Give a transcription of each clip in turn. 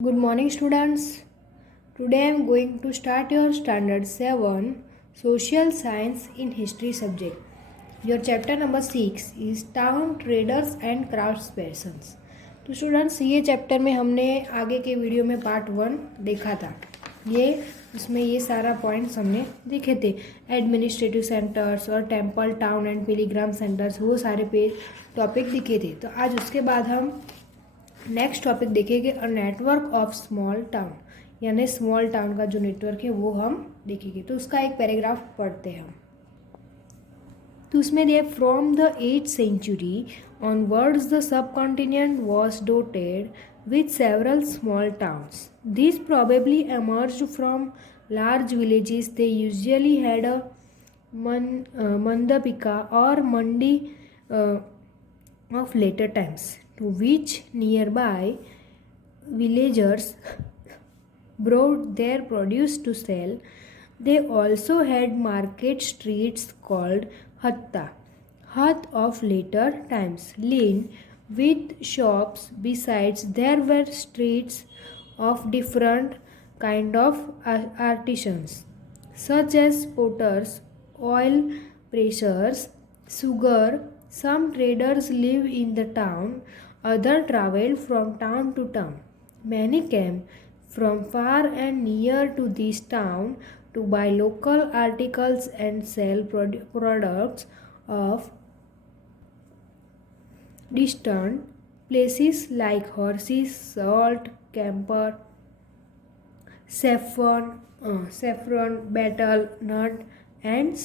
Good morning, students. Today I am going to start your Standard 7 Social Science in History subject. Your chapter number 6 is Town Traders and Craftspersons. तो students ये chapter में हमने आगे के video में part 1 देखा था। उसमें ये सारा पॉइंट्स हमने देखे थे। एडमिनिस्ट्रेटिव सेंटर्स और टेम्पल टाउन एंड पिलीग्राम सेंटर्स वो सारे टॉपिक दिखे थे। तो आज उसके बाद हम नेक्स्ट टॉपिक देखेंगे a network of small town, यानी स्मॉल टाउन का जो नेटवर्क है वो हम देखेंगे। तो उसका एक पैराग्राफ पढ़ते हैं हम। तो उसमें दिया from the 8th century onwards the subcontinent was dotted with several small towns. These probably emerged from large villages. They usually had a mandapika or mandi of later times, to which nearby villagers brought their produce to sell. They also had market streets called hatta, hut of later times, lean with shops. Besides, there were streets of different kind of artisans, such as potters, oil pressers, sugar. Some traders lived in the town, others traveled from town to town. Many came from far and near to this town to buy local articles and sell products of distant places like horses, salt, camphor, saffron, betel nut, and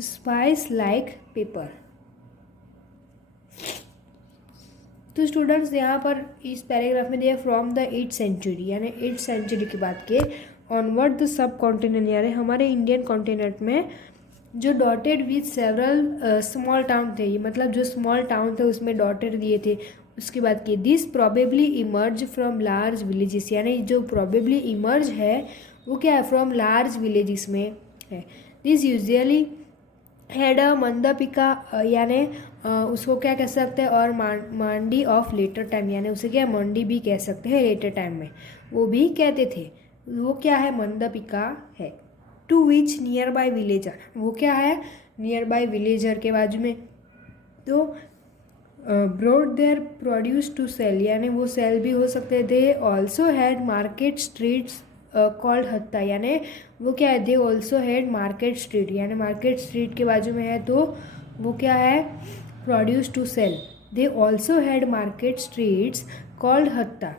spice like pepper. तो students यहाँ पर इस paragraph में दिया from the 8th century, यानी 8th century की बात के ऑनवर्ड द सब कॉन्टिनेंट, यानी हमारे इंडियन कॉन्टिनेंट में जो dotted with several small town थे, मतलब जो स्मॉल टाउन थे उसमें डॉटेड दिए थे। उसके बाद की this probably emerge from large villages, यानी जो प्रोबेबली इमर्ज है वो क्या है, फ्रॉम लार्ज विलेजेस में है। दिस यूजुअली हैड अ मंदापिका, यानी उसको क्या कह सकते हैं, और मंडी ऑफ लेटर टाइम, यानी उसे क्या मंडी भी कह सकते हैं, लेटर टाइम में वो भी कहते थे। वो क्या है, मंदापिका है। To which nearby villager, वो क्या है, नियर बाय विलेजर के बाजू में। तो brought their produce to sell, यानी वो सेल भी हो सकते थे। Also had market streets called hatta, यानी वो क्या है, they also had market street, यानी मार्केट स्ट्रीट के बाजू में है तो वो क्या है, produce to sell. They also had market streets called hatta,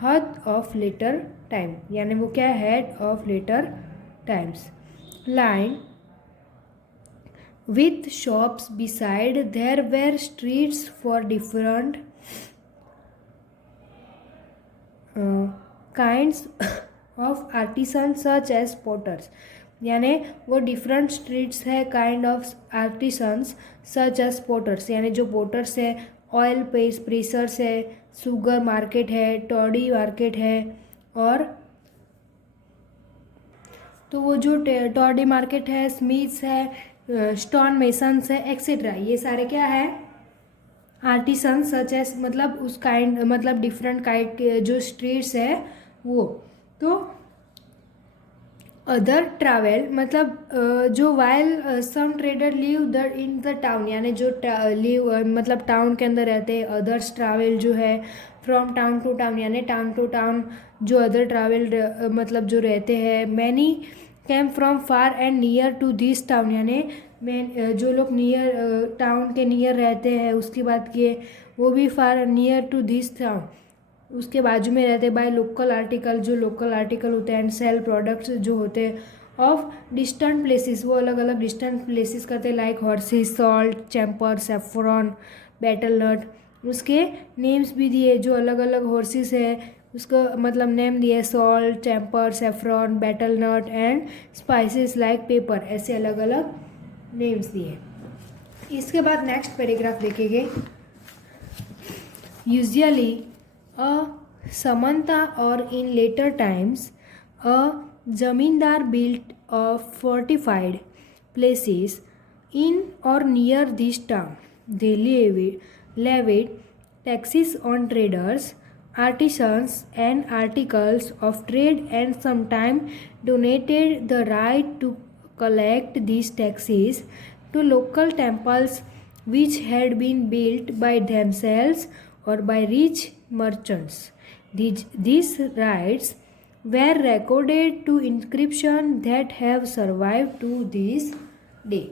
hut of later time, यानी वो क्या है, head of later times. Line with shops beside. There were streets for different kinds of artisans such as potters, यानी वो different streets है kind of artisans such as potters, यानी जो potters है, ऑयल प्रेसर्स है, सुगर मार्केट है, toddy market है, और तो वो जो टॉडी मार्केट है, स्मिथ्स है, स्टोन मेसन्स है, एक्सेट्रा, ये सारे क्या है, आर्टिसन सच एस, मतलब उस काइंड, मतलब डिफरेंट काइंड के जो स्ट्रीट्स है वो। तो अदर ट्रैवल, मतलब जो while some trader live the in the town, यानी जो लिव मतलब टाउन के अंदर रहते हैं। अदर्स ट्रैवल जो है फ्रॉम टाउन टू टाउन, यानी टाउन टू टाउन जो अदर ट्रैवल मतलब जो रहते हैं। Many came from far and near to this town, यानी जो लोग नियर टाउन के नियर रहते हैं उसकी बात किए, वो भी फार नियर टू दिस टाउन, उसके बाजू में रहते। बाय लोकल आर्टिकल, जो लोकल आर्टिकल होते हैं, एंड सेल प्रोडक्ट्स जो होते हैं ऑफ डिस्टेंट प्लेसेस, वो अलग अलग डिस्टेंट प्लेसेस करते हैं, like horses, salt, camphor, saffron, betel nut. उसके नेम्स भी दिए, जो अलग अलग हॉर्सेस है उसका मतलब नेम दिया, salt, camphor, saffron, betel nut and spices like pepper, ऐसे अलग अलग नेम्स दिए। इसके बाद नेक्स्ट पैराग्राफ देखेंगे। यूजुअली अ समंता और in later times a zamindar built of fortified places in or near this town. They levied taxes on traders artisans and articles of trade, and sometimes donated the right to collect these taxes to local temples which had been built by themselves or by rich merchants. These rights were recorded to inscription that have survived to this day.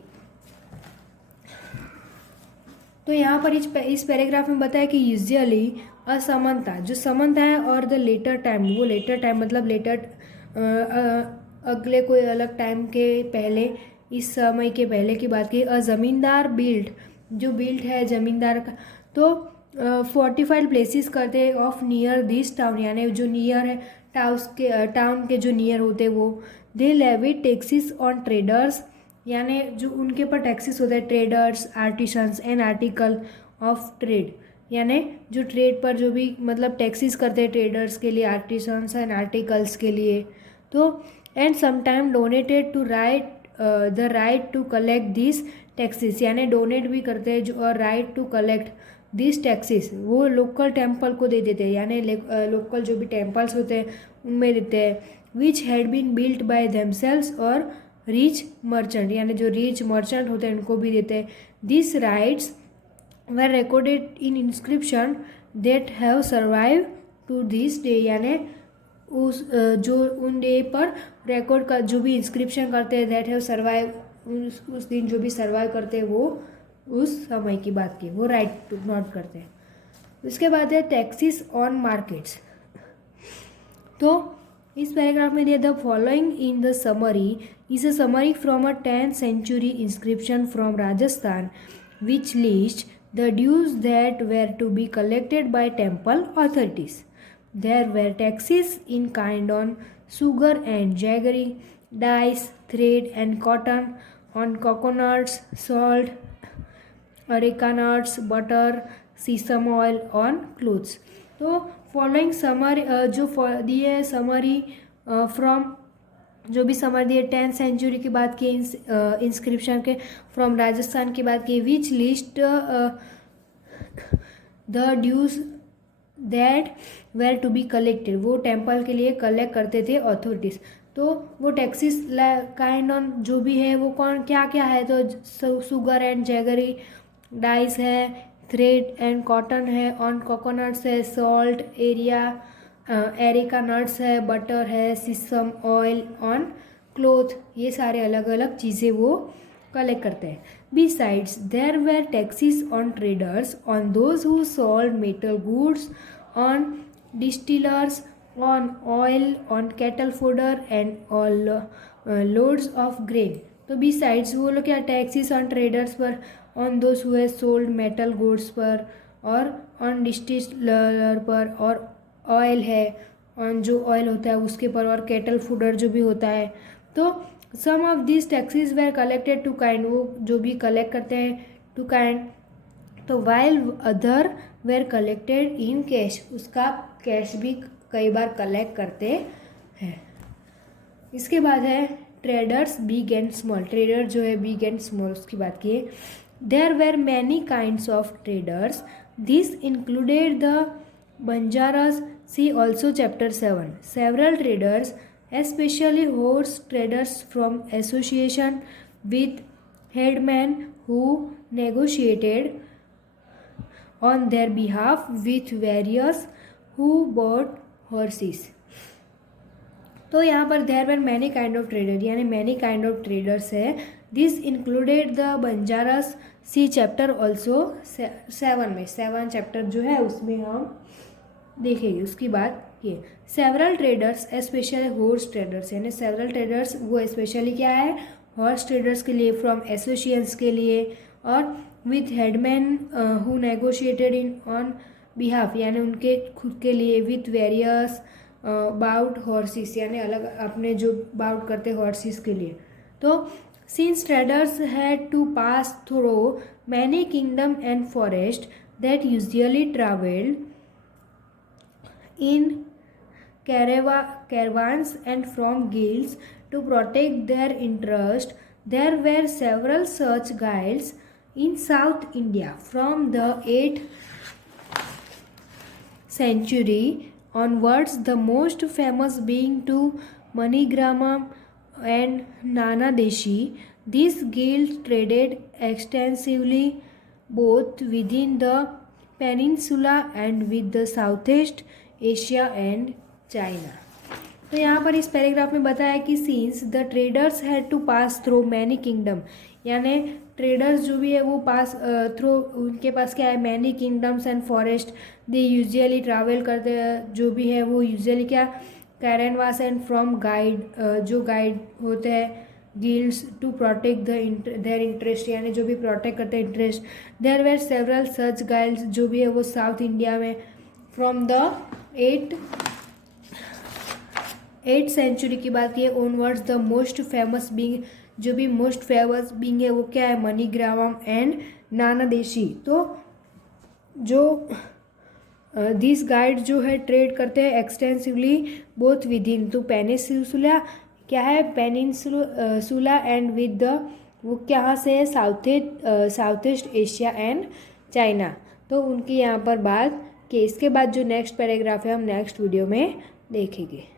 तो यहाँ पर इस paragraph में बताया कि usually असमानता, जो समानता है और द लेटर टाइम, वो लेटर टाइम मतलब लेटर अगले कोई अलग टाइम के पहले, इस समय के पहले की बात की। ज़मींदार बिल्ड, जो बिल्ड है ज़मींदार का, तो 45 प्लेसेस करते ऑफ नियर दिस टाउन, यानी जो नियर है टाउन के जो नियर होते वो। दे लेविड टैक्सेस ऑन ट्रेडर्स, यानी जो उनके ऊपर टैक्सेस होते हैं, traders, artisans and article of trade, यानी जो ट्रेड पर जो भी मतलब टैक्सेस करते हैं ट्रेडर्स के लिए, आर्टिसंस एंड आर्टिकल्स के लिए। तो and sometime donated to the right to collect this taxes, यानी डोनेट भी करते हैं जो, और right to collect this taxes वो लोकल टेम्पल को दे देते हैं, यानी लोकल जो भी टेम्पल्स होते हैं उनमें देते हैं। Which had been built by themselves और रिच मर्चेंट, यानी जो रिच मर्चेंट होते हैं उनको भी देते हैं। This rights were recorded in inscription that have survive to this day, यानी उस जो उन डे पर रिकॉर्ड का जो भी इंस्क्रिप्शन करते हैं, दैट हैव सर्वाइव, उस दिन जो भी सर्वाइव करते हैं वो उस समय की बात की, वो राइट टू नोट करते हैं। उसके बाद है टैक्सेस ऑन मार्केट्स। तो इस पैराग्राफ में दिया the following in the summary is a summary from a 10th century inscription from Rajasthan which lists the dues that were to be collected by temple authorities. There were taxes in kind on sugar and jaggery, dyes, thread and cotton, on coconuts, salt, areca nuts, butter, sesame oil, on clothes. तो following summary जो दी है summary from, जो भी summary दी है 10th century की बात की, inscription के फ्रॉम राजस्थान की बात की। Which list the dues that were to be collected, वो टेम्पल के लिए कलेक्ट करते थे अथॉरिटीज़। तो वो टैक्सेस काइंड ऑन जो भी है वो कौन क्या क्या है, तो सुगर एंड जैगरी, डाइस है, थ्रेड एंड कॉटन है, ऑन कोकोनट्स है, सॉल्ट, एरिका नट्स है, बटर है, सिसम ऑयल, ऑन क्लोथ, ये सारे अलग अलग चीज़ें वो कलेक्ट करते हैं। Besides there were taxes on traders, on those who sold metal goods, on distillers, on oil, on cattle fodder and all loads of grain. तो बिसाइड्स वो लोग क्या, टैक्सेस ऑन ट्रेडर्स पर, on those who has sold metal goods पर, और on distiller पर, और oil है, ऑन जो ऑयल होता है उसके पर, और कैटल फूडर जो भी होता है। तो some of this taxes were collected to kind, वो जो भी कलेक्ट करते हैं टू काइंड। तो while other were collected in cash, उसका कैश भी कई बार कलेक्ट करते हैं। इसके बाद है traders big and small, trader जो है बिग एंड स्मॉल उसकी बात की। There were many kinds of traders, this included the Banjaras, see also chapter 7. Several traders, especially horse traders, from association with headmen who negotiated on their behalf with various who bought horses. तो यहाँ पर there were many kind of trader, यानी many kind of traders है। This included the Banjaras, see chapter also 7 में, 7 chapter जो है उसमें हम देखेंगे उसकी बात ये। Several traders specially horse traders, यानी सेवरल ट्रेडर्स वो स्पेशली क्या है, हॉर्स ट्रेडर्स के लिए, फ्रॉम एसोसिएशंस के लिए, और with headman who negotiated in on behalf, यानी उनके खुद के लिए, विथ वेरियस बाउट हॉर्सेस, यानी अलग अपने जो बाउट करते हॉर्सेस के लिए। तो since traders had to pass through many kingdom and forest that usually travelled in caravans and from guilds to protect their interest, there were several such guilds in South India from the 8th century onwards, the most famous being to Manigrama and Nana Deshi. These guilds traded extensively both within the peninsula and with the Southeast Asia and China. तो यहाँ पर इस paragraph में बताया कि since the traders had to pass through many kingdom, यानी traders जो भी है वो पास थ्रू उनके पास क्या है many kingdoms and forest, they usually travel करते हैं जो भी है वो यूजुअली क्या कैरनवास एंड फ्रॉम गाइड, जो गाइड होते हैं guilds to protect their interest, यानी जो भी प्रोटेक्ट करते हैं interest. There were several such guides जो भी है वो साउथ इंडिया में फ्रॉम द 8th सेंचुरी की बात की onwards. The most famous being, जो भी मोस्ट फेमस बीइंग है वो क्या है मणिग्रामम एंड नाना देशी. तो जो दिस गाइड जो है ट्रेड करते हैं एक्सटेंसिवली बोथ विद इन, तो पेनिनसुला क्या है पेनिनसुला एंड विद द वो क्या से है south east Asia and China. तो उनकी यहाँ पर बात कि इसके बाद जो नेक्स्ट पैराग्राफ है हम नेक्स्ट वीडियो में देखेंगे.